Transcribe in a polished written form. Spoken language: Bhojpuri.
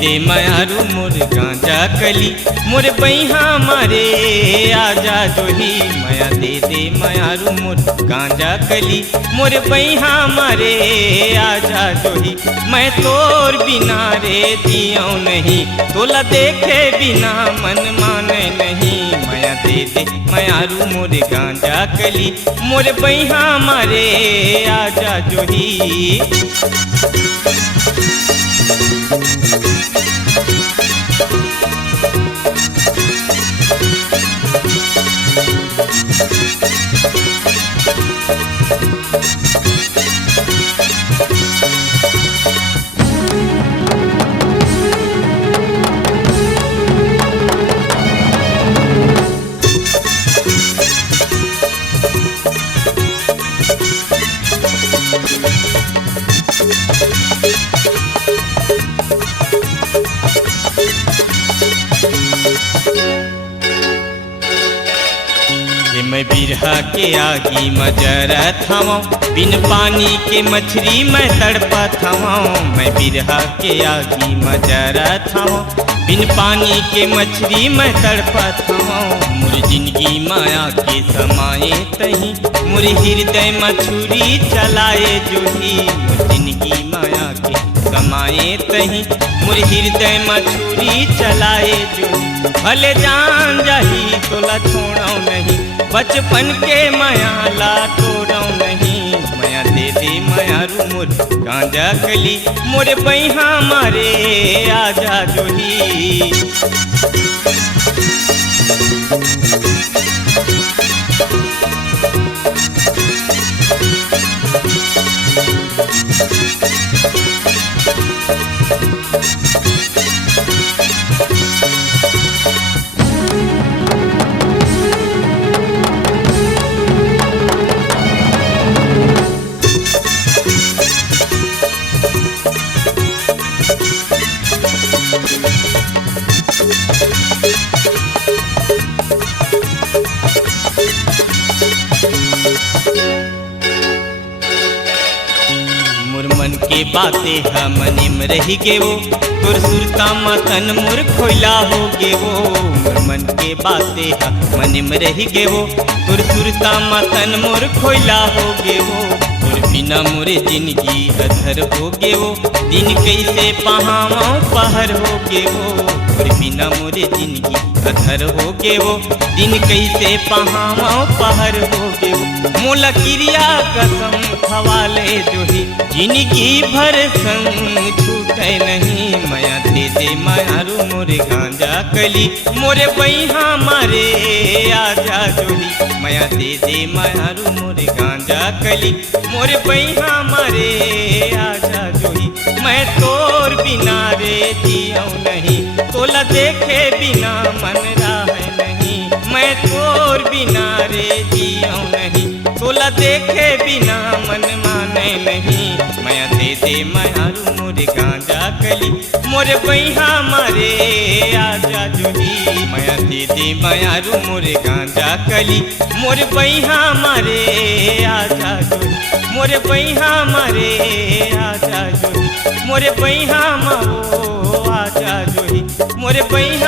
दे मायारू मोर गांजा कली मोर बैहा मारे आजा जोही माया दे मायारू मोर गांजा कली मोर बैहा मारे आजा जोही मैं तोर बिना रे जियो नहीं तोला देखे बिना मन माने नहीं माया दे मायारू मोर गांजा कली मोर बैहा मारे आजा जोही। मैं बिरहा के आगी मजरत हूँ बिन पानी के मछली मैं तड़पत हूँ मैं बिरहा के आगी मजरत हूँ बिन पानी के मछली मैं तड़पत हूँ मुर जिंदगी माया के समाये तही मुर हृदय मछुरी चलाए जोही मुर जिंदगी माया के समाये तही मुर हृदय मछुरी चलाए जोही भले जान जाही तोला छोड़ो नहीं बचपन के माया ला तोड़ो नहीं माया दे मायारू मोर गांजा कली मोरे बैहा मारे आजा जोही। मन के बातें हम मने में रही गे वो तुर सुरता मतन मुर खोला हो गे वो मोर मन के बातें हम मने में रही गे वो तुर सुरता मतन मुर खोला हो गे वो तुर बिना मोरे जिंदगी अधर हो गे वो दिन कैसे पहावा पहर हो गे वो तुर बिना मोरे जिंदगी अधर हो गे वो दिन कैसे पहावा पहर हो गे वो मोला क्रिया कसम खवाले जोही जिंदगी भर संग छूटे नहीं माया दे मायारू मोरे गांजा कली मोरे बैहा मारे आजा जोही माया दे मायारू मोरे गांजा कली मोरे बैहा मारे आजा जोही मैं तोर बिना रे जियो नहीं तोला देखे बिना मन राह नहीं मैं तोर बिना रे जियो नहीं तोला देखे बिना मन माने नहीं माया दे मायारू मोरे गांजा कली मोरे बैहा मारे आजा जोही माया दे मायारू मोरे गांजा कली मोरे बैहा मारे आजा जोही मोरे बैहा मारे आजा जोही मोरे बैहा माओ आजा जोही मोरे बैहा